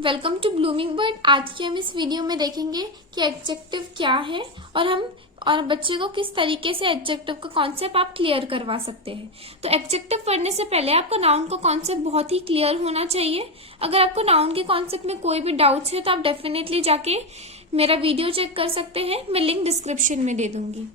Welcome to blooming bird. आज के हम इस वीडियो में देखेंगे कि एडजेक्टिव क्या है और बच्चे को किस तरीके से एडजेक्टिव का कॉन्सेप्ट आप क्लियर करवा सकते हैं। तो एडजेक्टिव पढ़ने से पहले आपको नाउन का कॉन्सेप्ट बहुत ही क्लियर होना चाहिए। अगर आपको नाउन के कॉन्सेप्ट में कोई भी डाउट्स है तो आप डेफिनेटली जाके मेरा वीडियो चेक कर सकते हैं, मैं लिंक डिस्क्रिप्शन में दे दूंगी।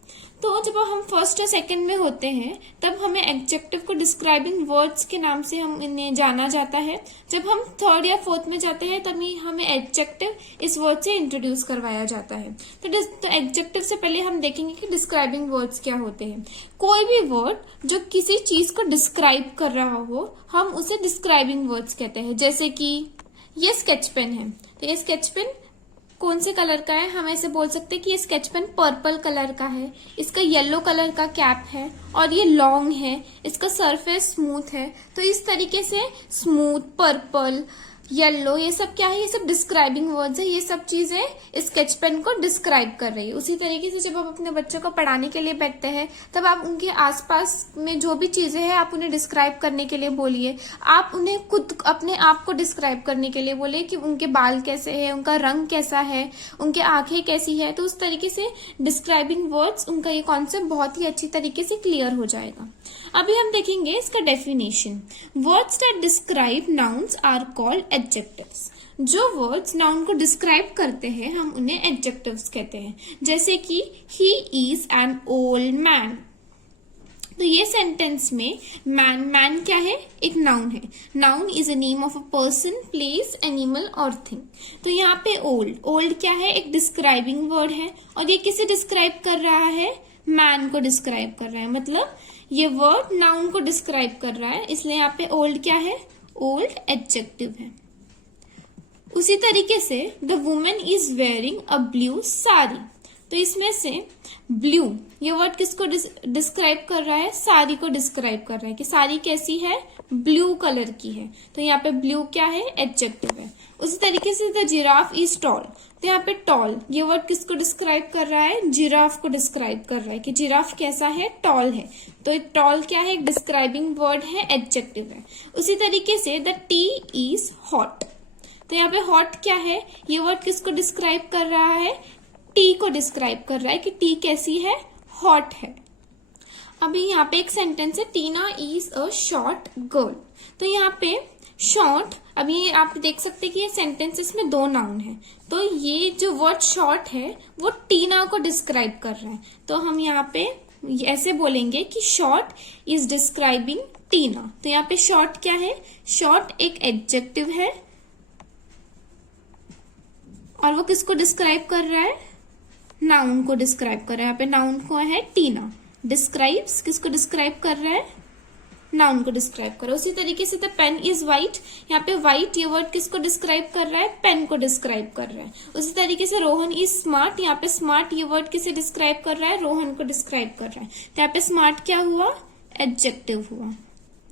तो जब हम फर्स्ट और सेकंड में होते हैं तब हमें एडजेक्टिव को डिस्क्राइबिंग वर्ड्स के नाम से हम इन्हें जाना जाता है। जब हम थर्ड या फोर्थ में जाते हैं तभी हमें एडजेक्टिव इस वर्ड से इंट्रोड्यूस करवाया जाता है। तो एडजेक्टिव से पहले हम देखेंगे कि डिस्क्राइबिंग वर्ड्स क्या होते हैं। कोई भी वर्ड जो किसी चीज को डिस्क्राइब कर रहा हो हम उसे डिस्क्राइबिंग वर्ड्स कहते हैं। जैसे कि ये स्केच पेन है, तो ये स्केच पेन कौन से कलर का है, हम ऐसे बोल सकते हैं कि ये स्केच पेन पर्पल कलर का है, इसका येलो कलर का कैप है और ये लॉन्ग है, इसका सरफेस स्मूथ है। तो इस तरीके से स्मूथ, पर्पल, येलो, ये सब क्या है, ये सब डिस्क्राइबिंग वर्ड्स है। ये सब चीजें स्केच पेन को डिस्क्राइब कर रही है। उसी तरीके से जब आप अपने बच्चों को पढ़ाने के लिए बैठते हैं तब आप उनके आसपास में जो भी चीजें हैं आप उन्हें डिस्क्राइब करने के लिए बोलिए। आप उन्हें खुद अपने आप को डिस्क्राइब करने के लिए बोलिए कि उनके बाल कैसे है, उनका रंग कैसा है, उनके आंखें कैसी है। तो उस तरीके से डिस्क्राइबिंग वर्ड्स, उनका ये कॉन्सेप्ट बहुत ही अच्छी तरीके से क्लियर हो जाएगा। अभी हम देखेंगे इसका definition. Words that describe nouns are called adjectives. जो वर्ड्स नाउन को डिस्क्राइब करते हैं हम उन्हें एडजेक्टिव्स कहते हैं। जैसे कि he is an old man, तो ये सेंटेंस में मैन क्या है, एक नाउन है। Noun is a name of a person, place, animal और थिंग। तो यहाँ पे ओल्ड क्या है, एक डिस्क्राइबिंग वर्ड है और ये किसे डिस्क्राइब कर रहा है, मैन को डिस्क्राइब कर रहा है। मतलब ये वर्ड नाउन को डिस्क्राइब कर रहा है, इसलिए यहाँ पे ओल्ड क्या है, ओल्ड एडजेक्टिव है। उसी तरीके से the women is wearing a blue sari, तो इसमें से ब्लू ये वर्ड किसको डिस्क्राइब कर रहा है, साड़ी को डिस्क्राइब कर रहा है कि साड़ी कैसी है, ब्लू कलर की है। तो यहाँ पे ब्लू क्या है, एडजेक्टिव है। उसी तरीके से द जिराफ इज टॉल, तो यहाँ पे टॉल ये वर्ड किसको डिस्क्राइब कर रहा है, जिराफ को डिस्क्राइब कर रहा है कि जिराफ कैसा है, टॉल है। तो टॉल क्या है, एक डिस्क्राइबिंग वर्ड है, एडजेक्टिव है। उसी तरीके से द टी इज हॉट, तो यहाँ पे हॉट क्या है, ये वर्ड किसको डिस्क्राइब कर रहा है, टी को डिस्क्राइब कर रहा है कि टी कैसी है, हॉट है। अभी यहाँ पे एक सेंटेंस है, टीना इज अ शॉर्ट गर्ल, तो यहाँ पे शॉर्ट, अभी आप देख सकते हैं कि ये सेंटेंसेस में दो नाउन है। तो ये जो वर्ड शॉर्ट है वो टीना को डिस्क्राइब कर रहा है। तो हम यहाँ पे ऐसे बोलेंगे कि शॉर्ट इज डिस्क्राइबिंग टीना। तो यहाँ पे शॉर्ट क्या है, शॉर्ट एक एडजेक्टिव है और वो किसको डिस्क्राइब कर रहा है, नाउन को डिस्क्राइब कर रहा है। यहाँ पे नाउन को है टीना, डिस्क्राइब्स किसको डिस्क्राइब कर रहा है, नाउन को डिस्क्राइब कर रहा है। उसी तरीके से द पेन इज व्हाइट, यहाँ पे व्हाइट ये वर्ड किसको डिस्क्राइब कर रहा है, पेन को डिस्क्राइब कर रहा है। उसी तरीके से रोहन इज स्मार्ट, यहाँ पे स्मार्ट ये वर्ड किसे डिस्क्राइब कर रहा है, रोहन को डिस्क्राइब कर रहा है। तो यहाँ पे स्मार्ट क्या हुआ, एडजेक्टिव हुआ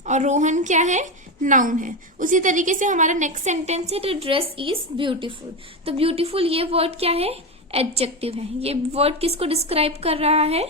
और रोहन क्या है, नाउन है। उसी तरीके से हमारा नेक्स्ट सेंटेंस है द ड्रेस इज ब्यूटीफुल, तो ब्यूटीफुल ये वर्ड क्या है, एडजेक्टिव है। ये वर्ड किसको डिस्क्राइब कर रहा है,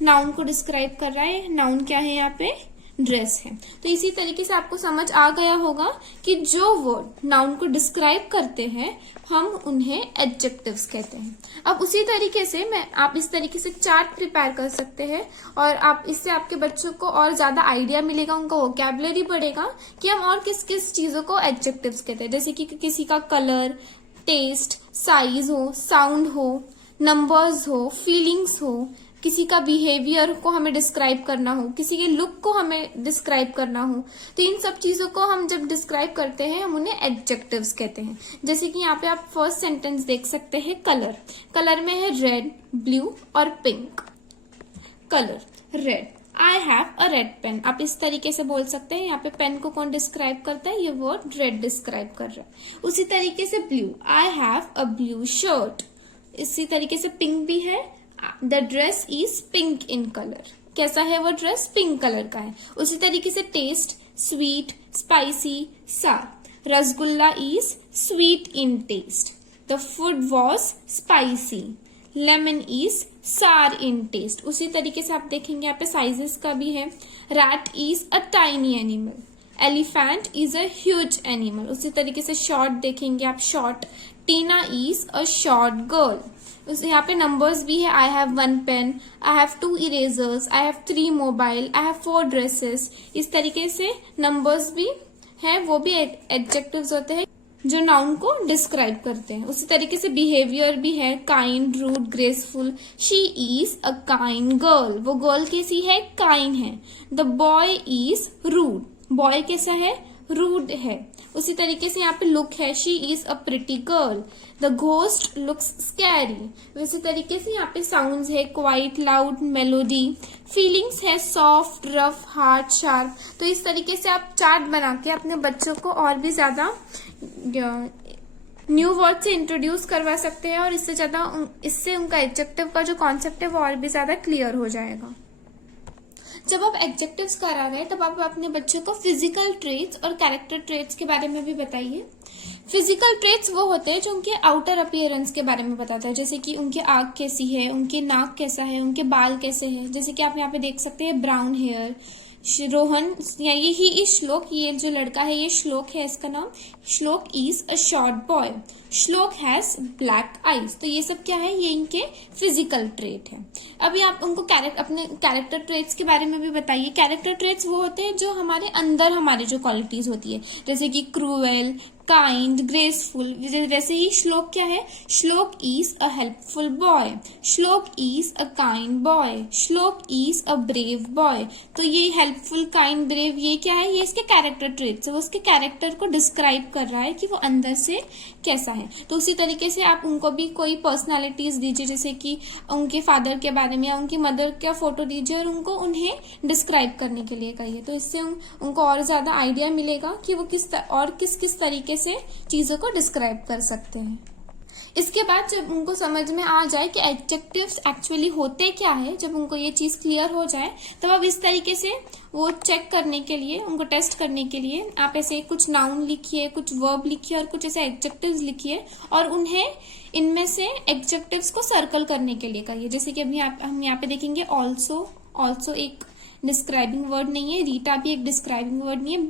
नाउन को डिस्क्राइब कर रहा है। नाउन क्या है, यहाँ पे ड्रेस है। तो इसी तरीके से आपको समझ आ गया होगा कि जो वर्ड नाउन को डिस्क्राइब करते हैं हम उन्हें एडजेक्टिव्स कहते हैं। अब उसी तरीके से आप इस तरीके से चार्ट प्रिपेयर कर सकते हैं और आप इससे आपके बच्चों को और ज्यादा आइडिया मिलेगा, उनका वोकैबुलरी बढ़ेगा कि हम और किस किस चीजों को एडजेक्टिव्स कहते हैं। जैसे कि किसी का कलर, टेस्ट, साइज हो, साउंड हो, नंबर्स हो, फीलिंग्स हो, किसी का बिहेवियर को हमें डिस्क्राइब करना हो, किसी के लुक को हमें डिस्क्राइब करना हो, तो इन सब चीजों को हम जब डिस्क्राइब करते हैं हम उन्हें एडजेक्टिव्स कहते हैं। जैसे कि यहाँ पे आप फर्स्ट सेंटेंस देख सकते हैं, कलर, कलर में है रेड, ब्लू और pink. Colour red, I have a red pen, आप इस तरीके से बोल सकते हैं। यहाँ पे पेन को कौन डिस्क्राइब करता है, ये वर्ड रेड डिस्क्राइब कर रहा है। उसी तरीके से blue, I have a blue shirt. इसी तरीके से पिंक भी है, the dress is pink in colour, कैसा है वो ड्रेस, पिंक कलर का है। उसी तरीके से test, sweet, spicy, sour. Rasgulla is sweet in taste, the food was spicy, lemon is sour in test. उसी तरीके से आप देखेंगे यहाँ पे साइजेस का भी है, rat is a tiny animal, elephant is a huge animal. उसी तरीके से शॉर्ट देखेंगे आप, short, Tina is a short girl. यहाँ पे नंबर्स भी है, I have 1 pen, I have 2 erasers, I have 3 mobile, I have 4 dresses. इस तरीके से नंबर्स भी है, वो भी एडजेक्टिव्स होते हैं जो नाउन को डिस्क्राइब करते हैं। उसी तरीके से बिहेवियर भी है, kind, rude, graceful. She is a kind girl, वो गर्ल कैसी है, काइंड है। The boy is rude, boy कैसा है, रूड है। उसी तरीके से यहाँ पे लुक है, she is a pretty girl. The ghost looks scary. उसी तरीके से यहाँ पे साउंड्स है, क्वाइट, लाउड, मेलोडी। फीलिंग्स है, सॉफ्ट, रफ, हार्ड, शार्प। तो इस तरीके से आप चार्ट बना के अपने बच्चों को और भी ज्यादा न्यू वर्ड से इंट्रोड्यूस करवा सकते हैं, और इससे उनका एडजेक्टिव का जो कॉन्सेप्ट है वो और भी ज्यादा क्लियर हो जाएगा। जब आप एडजेक्टिव्स करा रहे हैं तब आप अपने बच्चों को फिजिकल ट्रेट्स और कैरेक्टर ट्रेट्स के बारे में भी बताइए। फिजिकल ट्रेट्स वो होते हैं जो उनके आउटर अपीयरेंस के बारे में बताता है, जैसे कि उनकी आंख कैसी है, उनके नाक कैसा है, उनके बाल कैसे हैं। जैसे कि आप यहाँ पे देख सकते हैं ब्राउन हेयर। रोहन, ये इज श्लोक, ये जो लड़का है ये श्लोक है, इसका नाम। श्लोक इज अ शॉर्ट बॉय। श्लोक हैज ब्लैक आईज। तो ये सब क्या है, ये इनके फिजिकल ट्रेट है। अभी आप उनको अपने कैरेक्टर ट्रेट्स के बारे में भी बताइए। कैरेक्टर ट्रेट्स वो होते हैं जो हमारे अंदर हमारी जो क्वालिटीज होती है, जैसे कि क्रूएल, काइंड, ग्रेसफुल। वैसे ही श्लोक क्या है, श्लोक इज अ हेल्पफुल बॉय, श्लोक इज अ काइंड बॉय, श्लोक इज अ ब्रेव बॉय। तो ये हेल्पफुल, काइंड, ब्रेव, ये क्या है, ये इसके कैरेक्टर ट्रेट्स है। वो उसके कैरेक्टर को डिस्क्राइब कर रहा है कि वो अंदर से कैसा है। तो उसी तरीके से आप उनको भी कोई पर्सनालिटीज दीजिए, जैसे कि उनके फादर के बारे में या उनकी मदर का फोटो दीजिए और उन्हें डिस्क्राइब करने के लिए कहिए। तो इससे उनको और ज्यादा आइडिया मिलेगा कि वो किस तरीके से चीजों को डिस्क्राइब कर सकते हैं। इसके बाद जब उनको समझ में आ जाए कि एडजेक्टिव्स एक्चुअली होते क्या है, जब उनको ये चीज क्लियर हो जाए, तब अब इस तरीके से वो चेक करने के लिए, उनको टेस्ट करने के लिए आप ऐसे कुछ नाउन लिखिए, कुछ वर्ब लिखिए और कुछ ऐसे एडजेक्टिव्स लिखिए, और उन्हें इनमें से एडजेक्टिव्स को सर्कल करने के लिए कहिए। जैसे कि अभी हम यहाँ पे देखेंगे ऑल्सो एक डिस्क्राइबिंग वर्ड नहीं है, रीटा भी एक डिस्क्राइबिंग वर्ड नहीं है,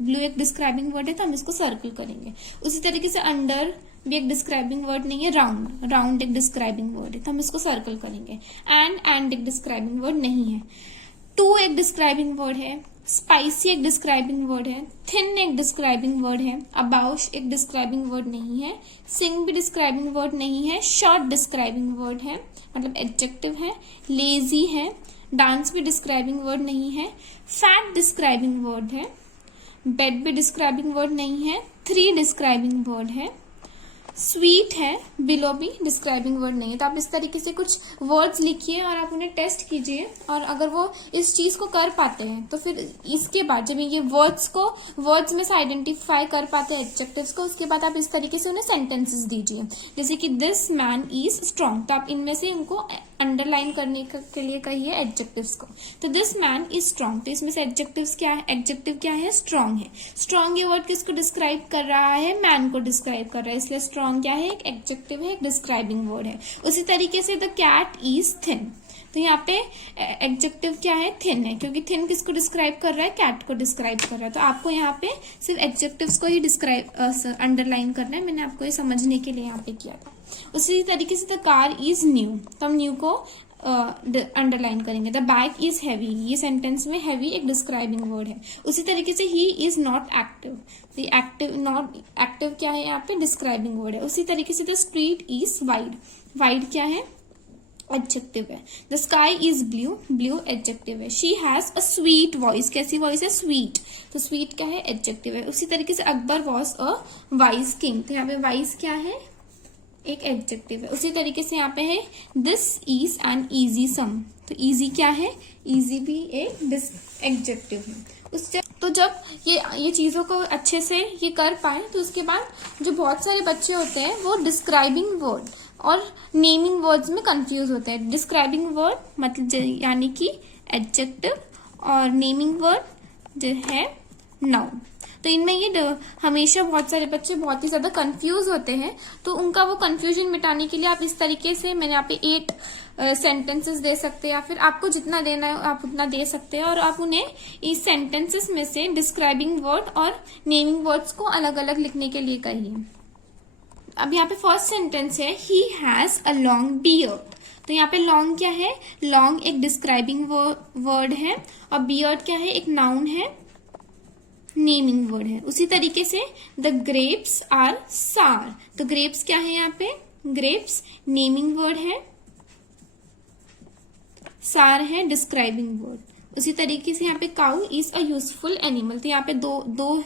ब्लू एक डिस्क्राइबिंग वर्ड है, तो हम इसको सर्कल करेंगे। उसी तरीके से अंडर भी एक डिस्क्राइबिंग वर्ड नहीं है, राउंड एक डिस्क्राइबिंग वर्ड है, तो हम इसको सर्कल करेंगे। एंड एक डिस्क्राइबिंग वर्ड नहीं है। टू एक डिस्क्राइबिंग वर्ड है, स्पाइसी एक डिस्क्राइबिंग वर्ड है, थिन एक डिस्क्राइबिंग वर्ड है, अबाउट एक डिस्क्राइबिंग वर्ड नहीं है, सिंग भी डिस्क्राइबिंग वर्ड नहीं है, शॉर्ट डिस्क्राइबिंग वर्ड है, मतलब एडजेक्टिव है, लेजी है, डांस भी डिस्क्राइबिंग वर्ड नहीं है, फैट डिस्क्राइबिंग वर्ड है, बेड भी डिस्क्राइबिंग वर्ड नहीं है, 3 डिस्क्राइबिंग वर्ड है, स्वीट है, बिलो भी डिस्क्राइबिंग वर्ड नहीं है। तो आप इस तरीके से कुछ वर्ड्स लिखिए और आप उन्हें टेस्ट कीजिए, और अगर वो इस चीज को कर पाते हैं तो फिर इसके बाद जब ये वर्ड्स में से आइडेंटिफाई कर पाते हैं एडजेक्टिव्स को, उसके बाद आप इस तरीके से उन्हें सेंटेंसेस दीजिए, जैसे कि दिस मैन इज स्ट्रॉन्ग। तो आप इनमें से उनको अंडरलाइन करने के लिए कहिए एडजेक्टिव्स को। तो दिस मैन इज स्ट्रॉन्ग, तो इसमें से एडजेक्टिव क्या है, स्ट्रॉन्ग है। स्ट्रॉन्ग ये वर्ड किसको डिस्क्राइब कर रहा है, मैन को डिस्क्राइब कर रहा है, इसलिए स्ट्रॉन्ग क्या है, एक एडजेक्टिव है, एक डिस्क्राइबिंग वर्ड है। उसी तरीके से द कैट इज थिन, तो यहाँ पे एडजेक्टिव क्या है, थिन है, क्योंकि थिन किसको डिस्क्राइब कर रहा है, कैट को डिस्क्राइब कर रहा है। तो आपको यहाँ पे सिर्फ एडजेक्टिव्स को ही अंडरलाइन करना है, मैंने आपको ये समझने के लिए यहाँ पे किया था। उसी तरीके से द कार इज न्यू, तो हम न्यू को अंडरलाइन करेंगे। द बैग इज हैवी, ये सेंटेंस में हैवी एक डिस्क्राइबिंग वर्ड है। उसी तरीके से he is not active, not active क्या है यहाँ पे, डिस्क्राइबिंग वर्ड है। उसी तरीके से the street is wide, wide क्या है, एडजेक्टिव है। The sky is blue adjective है। She has a sweet voice, कैसी वॉइस है, स्वीट, तो स्वीट क्या है, एडजेक्टिव है। उसी तरीके से Akbar was a wise king, तो यहाँ पे वाइज क्या है, एक एडजेक्टिव है। उसी तरीके से यहाँ पे है दिस इज एन इजी सम, तो इजी क्या है, इजी भी एक एडजेक्टिव है। तो जब ये चीजों को अच्छे से ये कर पाए, तो उसके बाद जो बहुत सारे बच्चे होते हैं वो डिस्क्राइबिंग वर्ड और नेमिंग वर्ड्स में कंफ्यूज होते हैं। डिस्क्राइबिंग वर्ड मतलब यानी कि एडजेक्टिव, और नेमिंग वर्ड जो है नाउन। तो इनमें ये हमेशा बहुत सारे बच्चे बहुत ही ज्यादा कंफ्यूज होते हैं, तो उनका वो कंफ्यूजन मिटाने के लिए आप इस तरीके से मैंने यहाँ पे 8 सेंटेंसेस दे सकते हैं, या फिर आपको जितना देना है आप उतना दे सकते हैं, और आप उन्हें इस सेंटेंसेस में से डिस्क्राइबिंग वर्ड और नेमिंग वर्ड्स को अलग अलग लिखने के लिए कहिए। अब यहाँ पे फर्स्ट सेंटेंस है he has a long beard. तो यहाँ पे लॉन्ग क्या है, लॉन्ग एक डिस्क्राइबिंग वर्ड है, और बियर्ड क्या है, एक नाउन है, नेमिंग वर्ड है। उसी तरीके से द ग्रेप्स आर सार। तो ग्रेप्स क्या है, यहाँ पे ग्रेप्स नेमिंग वर्ड है, सार है डिस्क्राइबिंग वर्ड। उसी तरीके से यहाँ पे cow is a useful animal. तो यहाँ पे दो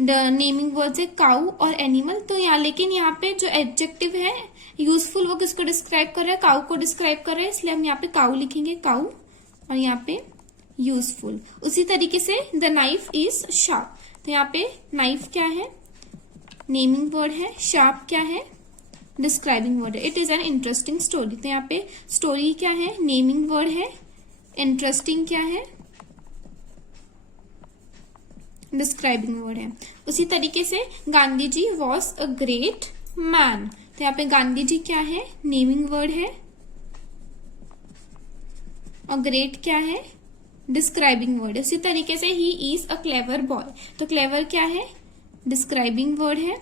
नेमिंग वर्ड्स है, काउ और एनिमल। तो यहाँ लेकिन यहाँ पे जो एडजेक्टिव है यूजफुल वो किसको डिस्क्राइब कर रहा है, काउ को डिस्क्राइब कर रहा है, इसलिए हम यहाँ पे काउ लिखेंगे, काउ, और यहाँ पे यूजफुल। उसी तरीके से द नाइफ इज शार्प। तो यहाँ पे नाइफ क्या है, नेमिंग वर्ड है, शार्प क्या है, डिस्क्राइबिंग वर्ड है। It is an interesting story. तो यहाँ पे स्टोरी क्या है, नेमिंग वर्ड है, इंटरेस्टिंग क्या है, डिस्क्राइबिंग वर्ड है। उसी तरीके से Gandhi ji was a great man. तो यहाँ पे गांधी जी क्या है, नेमिंग वर्ड है, और ग्रेट क्या है, डिस्क्राइबिंग वर्ड है। उसी तरीके से he is a clever boy. तो क्लेवर क्या है, डिस्क्राइबिंग वर्ड है,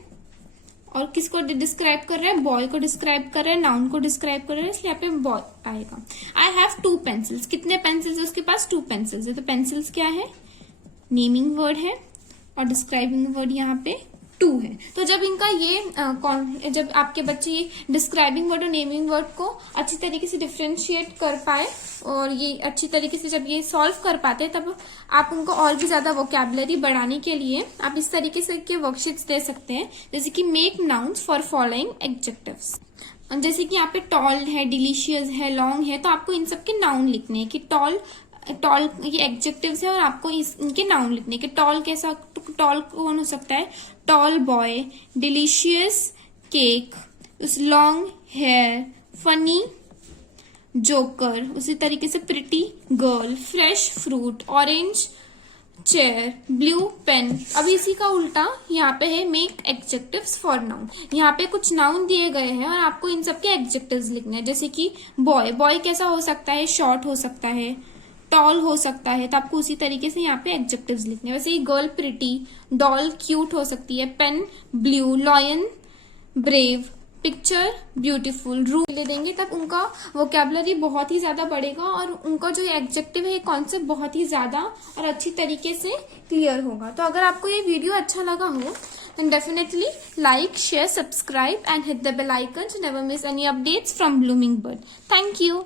और किसको डिस्क्राइब कर रहा है, बॉय को डिस्क्राइब कर रहा है, नाउन को डिस्क्राइब कर रहा है, इसलिए यहाँ पे बॉय आएगा। आई हैव 2 पेंसिल्स। कितने पेंसिल्स है उसके पास, 2 पेंसिल्स है। तो पेंसिल्स क्या है, नेमिंग वर्ड है, और डिस्क्राइबिंग वर्ड यहाँ पे 2 है। तो जब इनका ये जब आपके बच्चे ये डिस्क्राइबिंग वर्ड और नेमिंग वर्ड को अच्छी तरीके से डिफ्रेंशिएट कर पाए, और ये अच्छी तरीके से जब ये सॉल्व कर पाते हैं, तब आप उनको और भी ज्यादा वोकैबुलरी बढ़ाने के लिए आप इस तरीके से के वर्कशीट्स दे सकते हैं, जैसे कि make nouns for following adjectives. जैसे कि यहाँ पे टॉल है, डिलीशियस है, लॉन्ग है, तो आपको इन सब के नाउन लिखने हैं कि टॉल ये एडजेक्टिव्स है, और आपको इनके नाउन लिखने के। टॉल कैसा, टॉल कौन हो सकता है, टॉल बॉय, डिलीशियस केक, उस लॉन्ग हेयर, फनी जोकर, उसी तरीके से pretty girl, fresh fruit, orange chair, blue pen. अब इसी का उल्टा यहाँ पे है मेक एडजेक्टिव्स फॉर नाउन। यहाँ पे कुछ नाउन दिए गए हैं और आपको इन सब के एडजेक्टिव्स लिखने हैं। जैसे कि बॉय, बॉय कैसा हो सकता है, शॉर्ट हो सकता है, टॉल हो सकता है, तो आपको उसी तरीके से यहाँ पे एडजेक्टिव्स लिखने हैं। वैसे ही गर्ल प्रिटी, डॉल क्यूट हो सकती है, pen blue, lion brave, picture beautiful, रू ले देंगे, तब उनका वोकैबुलरी बहुत ही ज्यादा बढ़ेगा, और उनका जो एडजेक्टिव है, ये कॉन्सेप्ट बहुत ही ज्यादा और अच्छी तरीके से क्लियर होगा। तो अगर आपको ये वीडियो अच्छा लगा हो, then definitely like, share, subscribe and hit the bell icon to never miss any updates from Blooming Bird. Thank you.